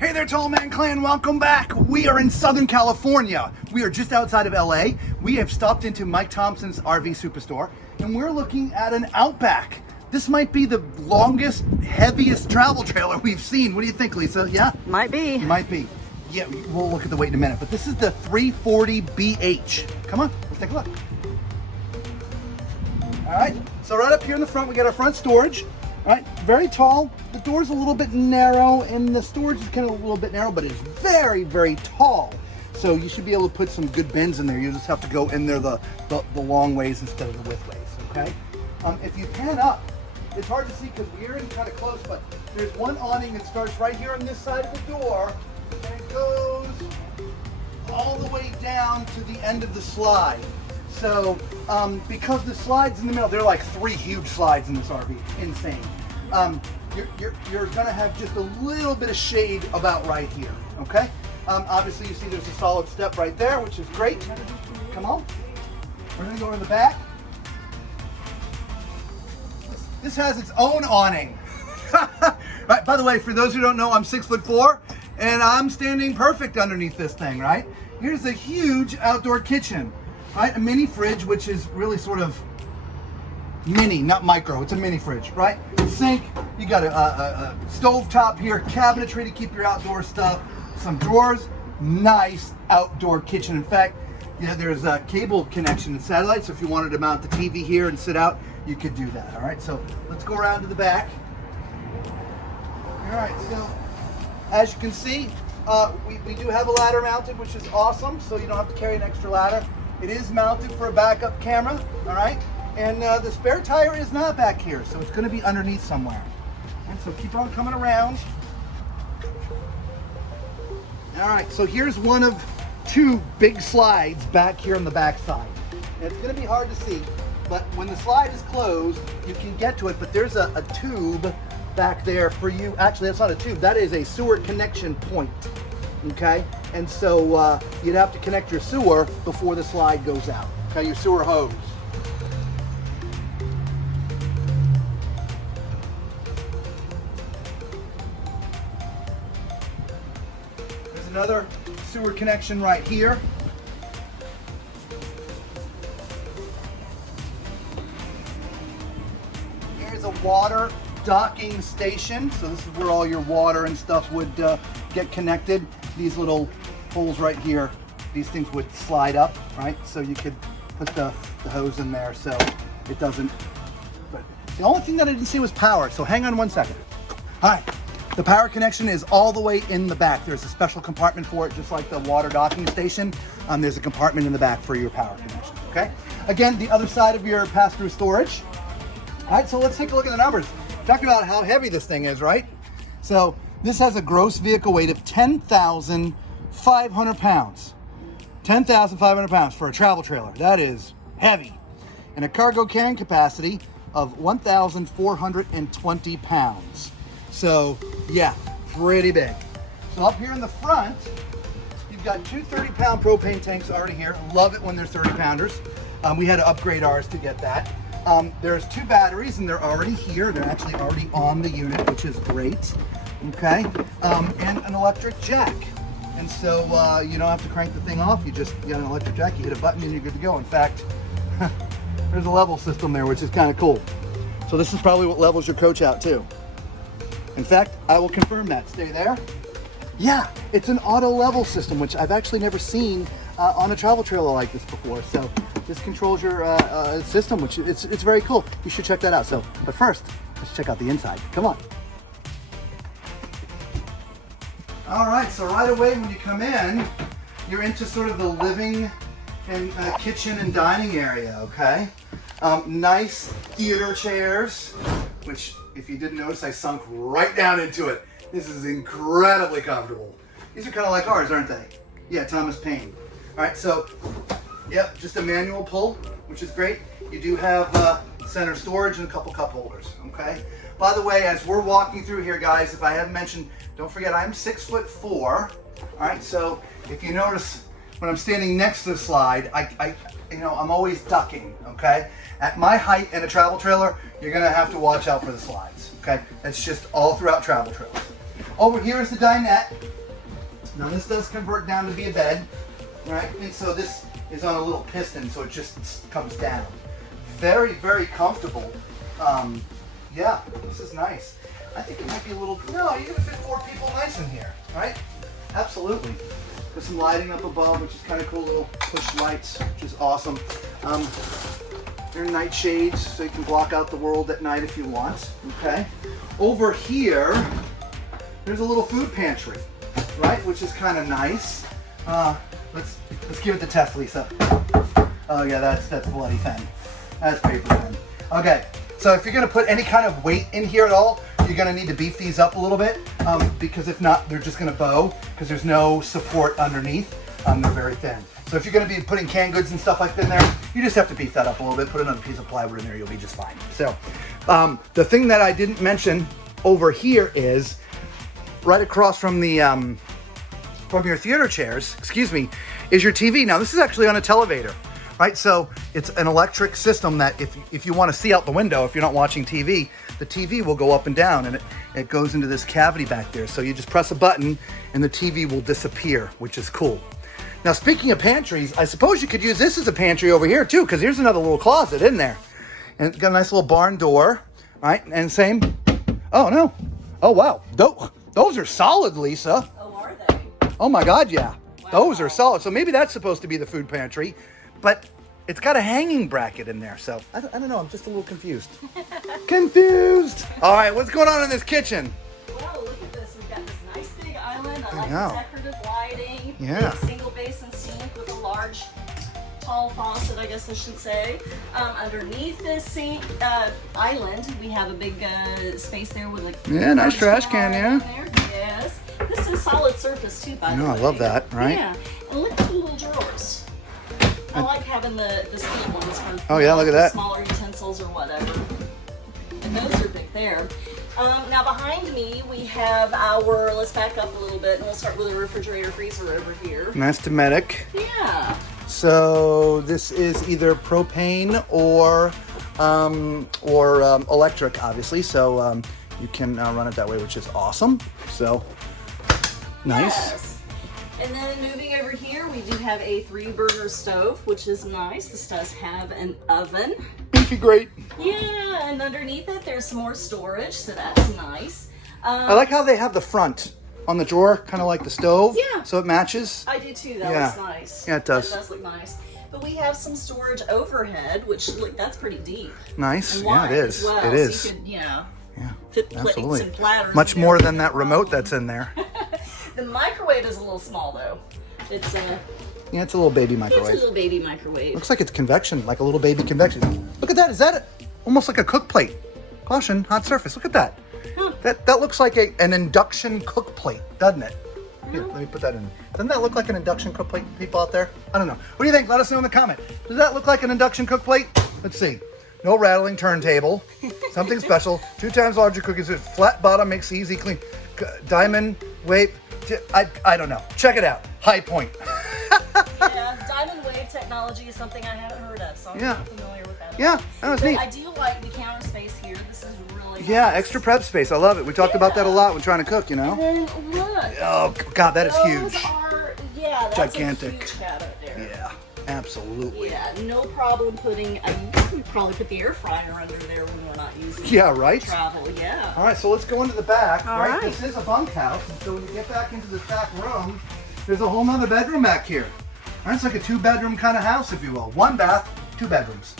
Hey there, Tall Man Clan, welcome back. We are in Southern California. We are just outside of LA. We have stopped into Mike Thompson's RV Superstore, and we're looking at an Outback. This might be the longest, heaviest travel trailer we've seen. What do you think, Lisa? Yeah? Might be. Might be. Yeah, we'll look at the weight in a minute, but this is the 340BH. Come on, let's take a look. All right, so right up here in the front, we got our front storage. All right, very tall. The door's a little bit narrow, and the storage is kind of a little bit narrow, but it's very, very tall. So you should be able to put some good bins in there. You just have to go in there the long ways instead of the width ways, okay? If you pan up, it's hard to see because we're in kind of close, but there's one awning that starts right here on this side of the door, and it goes all the way down to the end of the slide. So because the slides in the middle, there are like 3 huge slides in this RV. It's insane. You're gonna have just a little bit of shade about right here, okay? Obviously you see there's a solid step right there, which is great. Come on. We're gonna go in the back. This has its own awning. Right, by the way, for those who don't know, I'm 6'4", and I'm standing perfect underneath this thing, right? Here's a huge outdoor kitchen, right? A mini fridge, which is really sort of mini, not micro. It's a mini fridge, right? Sink, you got a stove top here, cabinetry to keep your outdoor stuff, some drawers, nice outdoor kitchen. In fact, yeah, there's a cable connection and satellite, so if you wanted to mount the TV here and sit out, you could do that, all right? So let's go around to the back. All right, so as you can see, we do have a ladder mounted, which is awesome, so you don't have to carry an extra ladder. It is mounted for a backup camera, all right? And the spare tire is not back here, so it's gonna be underneath somewhere. And so keep on coming around. All right, so here's one of 2 big slides back here on the back side. And it's gonna be hard to see, but when the slide is closed, you can get to it, but there's a tube back there for you. Actually, that's not a tube, that is a sewer connection point, okay? And so you'd have to connect your sewer before the slide goes out, okay? Your sewer hose. There's another sewer connection right here. Here's a water docking station. So this is where all your water and stuff would get connected. These little holes right here, these things would slide up, right? So you could put the hose in there so it doesn't. But the only thing that I didn't see was power, so hang on one second. All right, the power connection is all the way in the back. There's a special compartment for it, just like the water docking station. There's a compartment in the back for your power connection, okay? Again, the other side of your pass-through storage. All right, so let's take a look at the numbers. Talk about how heavy this thing is, right? So this has a gross vehicle weight of 10,500 pounds. 10,500 pounds for a travel trailer. That is heavy. And a cargo carrying capacity of 1,420 pounds. So yeah, pretty big. So up here in the front, you've got 2 30-pound propane tanks already here. Love it when they're 30-pounders. We had to upgrade ours to get that. There's 2 batteries, and they're already here. They're actually already on the unit, which is great. Okay, and an electric jack. And so you don't have to crank the thing off. You got an electric jack, you hit a button, and you're good to go. In fact, there's a level system there, which is kind of cool. So this is probably what levels your coach out too. In fact, I will confirm that. Stay there. Yeah, it's an auto level system, which I've actually never seen on a travel trailer like this before. So this controls your system, which it's very cool. You should check that out. So, but first, let's check out the inside. Come on. All right, so right away when you come in, you're into sort of the living and kitchen and dining area, okay? Nice theater chairs, which if you didn't notice, I sunk right down into it. This is incredibly comfortable. These are kind of like ours, aren't they? Yeah, Thomas Paine. All right, so, yep, just a manual pull, which is great. You do have center storage and a couple cup holders, okay? By the way, as we're walking through here, guys, if I haven't mentioned, don't forget I'm 6'4". All right, so if you notice when I'm standing next to the slide, I'm always ducking, okay? At my height in a travel trailer, you're gonna have to watch out for the slides, okay? That's just all throughout travel trailers. over here is the dinette. Now this does convert down to be a bed, right? And so this is on a little piston, so it just comes down. Very, very comfortable. Yeah, this is nice. I think it might be a little, no, you're gonna fit 4 people nice in here, right? Absolutely. There's some lighting up above, which is kind of cool, little push lights, which is awesome. There are night shades, so you can block out the world at night if you want, okay? Over here, there's a little food pantry, right? Which is kind of nice. Let's give it the test, Lisa. Oh yeah, that's bloody thin. That's paper thin. Okay, so if you're gonna put any kind of weight in here at all, you're gonna need to beef these up a little bit, because if not, they're just gonna bow, because there's no support underneath. They're very thin. So if you're gonna be putting canned goods and stuff like that in there, you just have to beef that up a little bit, put another piece of plywood in there, you'll be just fine. So, the thing that I didn't mention over here is, right across from the, from your theater chairs, excuse me, is your TV. Now this is actually on a televator, right? So it's an electric system that if you want to see out the window, if you're not watching TV, the TV will go up and down, and it goes into this cavity back there. So you just press a button and the TV will disappear, which is cool. Now speaking of pantries, I suppose you could use this as a pantry over here too, because here's another little closet in there. And it's got a nice little barn door, right? And same, oh no, oh wow, those are solid, Lisa. Oh, are they? Oh my God, yeah. Wow. Those are solid. So maybe that's supposed to be the food pantry, but it's got a hanging bracket in there. So I don't know, I'm just a little confused. Confused. All right, what's going on in this kitchen? Well, look at this. We've got this nice big island. I like know. the decorative lighting. Yeah. Big single basin sink with a large, tall faucet, I guess I should say. Underneath this sink island, we have a big space there with like Nice trash can, yeah. There. Yes. This is solid surface too, by the way. I love that, right? Yeah. And look at the little drawers. I like having the steel ones for Oh yeah, look at that. smaller utensils or whatever. And those are big there. Now behind me we have our, let's back up a little bit and we'll start with a refrigerator freezer over here. Nice Dometic. Yeah. So this is either propane or electric, obviously. So you can run it that way, which is awesome. So nice. Yes. And then moving over here, we do have a 3-burner stove, which is nice. This does have an oven. Beefy great. Yeah, and underneath it, there's some more storage, so that's nice. I like how they have the front on the drawer, kind of like the stove. Yeah. So it matches. I do too. That Yeah. looks nice. Yeah, it does. That does look nice. But we have some storage overhead, which look, that's pretty deep. Nice. And Yeah, wide it is. as well. It is. So you could, Yeah, fit plates absolutely. and platters. Much and more everything. than that remote that's in there. The microwave is a little small though. It's a Yeah, it's a little baby It's a microwave. little baby microwave. Looks like it's convection, like a little baby convection. Look at that. Is that almost like a cook plate? Caution, hot surface. Look at that. Huh. That looks like an induction cook plate, doesn't it? Here, let me put that in. Doesn't that look like an induction cook plate, people out there? I don't know. What do you think? Let us know in the comment. Does that look like an induction cook plate? Let's see. No rattling turntable. Something special. 2 times larger cookies. Flat bottom makes easy clean. Diamond wave. I don't know. Check it out. High Point. Yeah, diamond wave technology is something I haven't heard of, so I'm Yeah. not familiar with that. Yeah, that was But neat. I do like the counter space here. This is really Yeah, nice. extra prep space. I love it. We talked about that a Yeah. lot when trying to cook, you know? And then look. Oh, God, that is Those huge. Are, yeah, that's Gigantic. a huge cabinet there. Yeah, absolutely. Yeah, no problem putting, we probably put the air fryer under there when we're not using Yeah, right? travel, yeah. All right, so let's go into the back, All right? right. This is a bunkhouse, and so when you get back into this back room, there's a whole nother bedroom back here. All right, it's like a 2-bedroom kind of house, if you will. 1 bath, 2 bedrooms.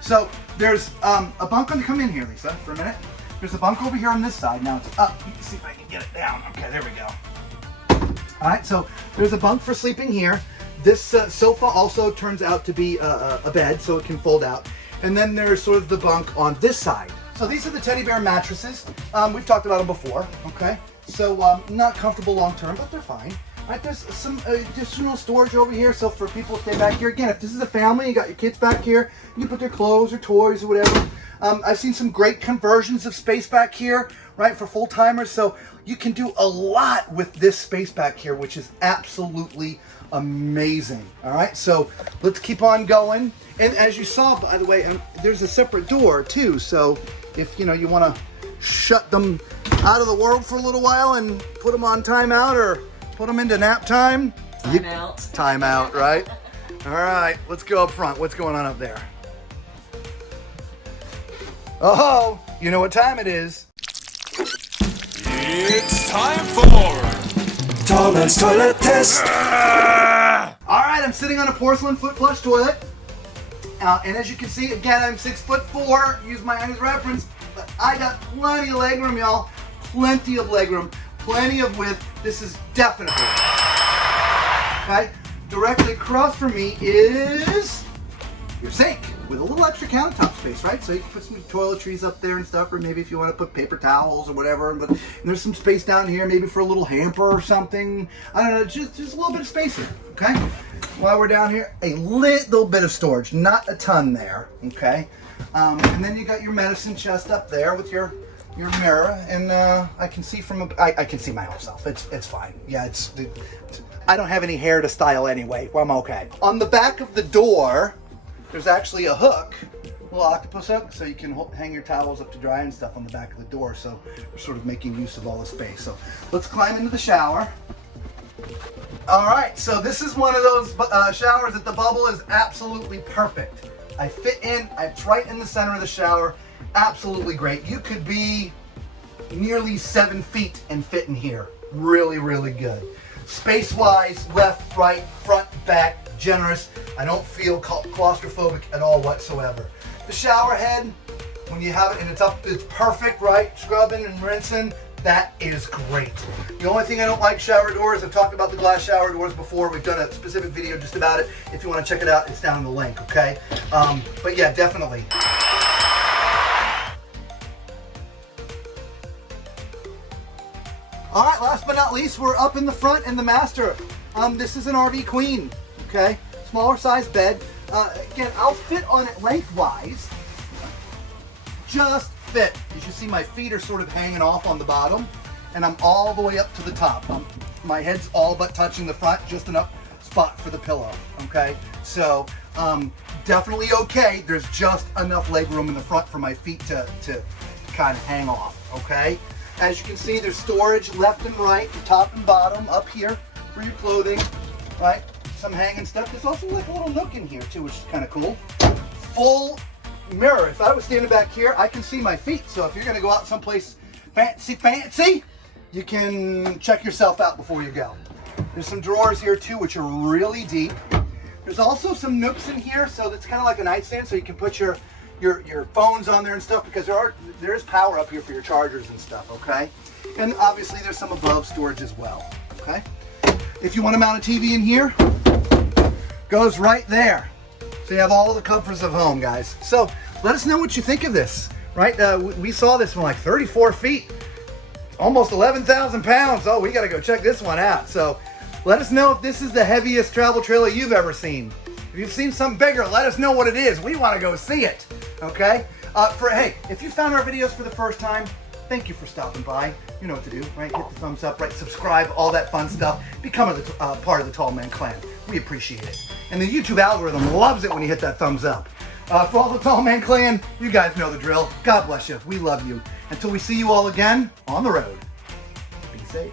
So there's a bunk. Going to come in here, Lisa, for a minute. There's a bunk over here on this side. Now it's up. You can see if I can get it down. Okay, there we go. All right, so there's a bunk for sleeping here. This sofa also turns out to be a bed, so it can fold out. And then there's sort of the bunk on this side. So these are the teddy bear mattresses. We've talked about them before, okay? So not comfortable long term, but they're fine. All right, there's some additional storage over here. So for people to stay back here, again, if this is a family, you got your kids back here, you can put their clothes or toys or whatever. I've seen some great conversions of space back here, right, for full timers. So you can do a lot with this space back here, which is absolutely amazing. All right, so let's keep on going. And as you saw, by the way, there's a separate door too. So if you want to shut them out of the world for a little while and put them on timeout or put them into nap time? Timeout. Timeout, right? All right, let's go up front. What's going on up there? Oh, you know what time it is. It's time for Tall Man's Toilet Test. All right, I'm sitting on a porcelain foot flush toilet. And as you can see, again, I'm 6'4", use my as reference, but I got plenty of legroom, y'all. Plenty of legroom, plenty of width. This is definitely, okay? Directly across from me is your sink with a little extra countertop space, right? So you can put some toiletries up there and stuff, or maybe if you want to put paper towels or whatever. But and there's some space down here, maybe for a little hamper or something. I don't know, just a little bit of space here, okay? While we're down here, a little bit of storage, not a ton there, okay? And then you got your medicine chest up there with your mirror, and I can see I can see my whole self. It's fine. Yeah, I don't have any hair to style anyway. Well, I'm okay. On the back of the door, there's actually a hook, a little octopus hook, so you can hang your towels up to dry and stuff on the back of the door. So we're sort of making use of all the space. So let's climb into the shower. All right, so this is one of those showers that the bubble is absolutely perfect. I fit in, it's right in the center of the shower. Absolutely great. You could be nearly 7 feet and fit in here. Really, really good. Space-wise, left, right, front, back, generous. I don't feel claustrophobic at all whatsoever. The shower head, when you have it and it's up, it's perfect, right? Scrubbing and rinsing, that is great. The only thing I don't like shower doors, I've talked about the glass shower doors before. We've done a specific video just about it. If you want to check it out, it's down in the link, okay? But yeah, definitely. All right, last but not least, we're up in the front in the master. This is an RV queen, okay? Smaller size bed. Again, I'll fit on it lengthwise. Just fit. As you see, my feet are sort of hanging off on the bottom, and I'm all the way up to the top. My head's all but touching the front, just enough spot for the pillow, okay? So, definitely okay. There's just enough leg room in the front for my feet to kind of hang off, okay? As you can see, there's storage left and right, top and bottom, up here for your clothing, right? Some hanging stuff. There's also like a little nook in here too, which is kind of cool. Full mirror. If I was standing back here, I can see my feet. So if you're gonna go out someplace fancy, you can check yourself out before you go. There's some drawers here too, which are really deep. There's also some nooks in here, so that's kind of like a nightstand, so you can put your phones on there and stuff, because there is power up here for your chargers and stuff, okay? And obviously there's some above storage as well, okay? If you want to mount a TV in here, goes right there. So you have all the comforts of home, guys. So let us know what you think of this, right? We saw this one like 34 feet, almost 11,000 pounds. Oh, we got to go check this one out. So let us know if this is the heaviest travel trailer you've ever seen. If you've seen something bigger, let us know what it is. We want to go see it, okay? Hey, if you found our videos for the first time, thank you for stopping by. You know what to do, right? Hit the thumbs up, right? Subscribe, all that fun stuff. Become a part of the Tall Man Clan. We appreciate it. And the YouTube algorithm loves it when you hit that thumbs up. For all the Tall Man Clan, you guys know the drill. God bless you. We love you. Until we see you all again on the road, be safe.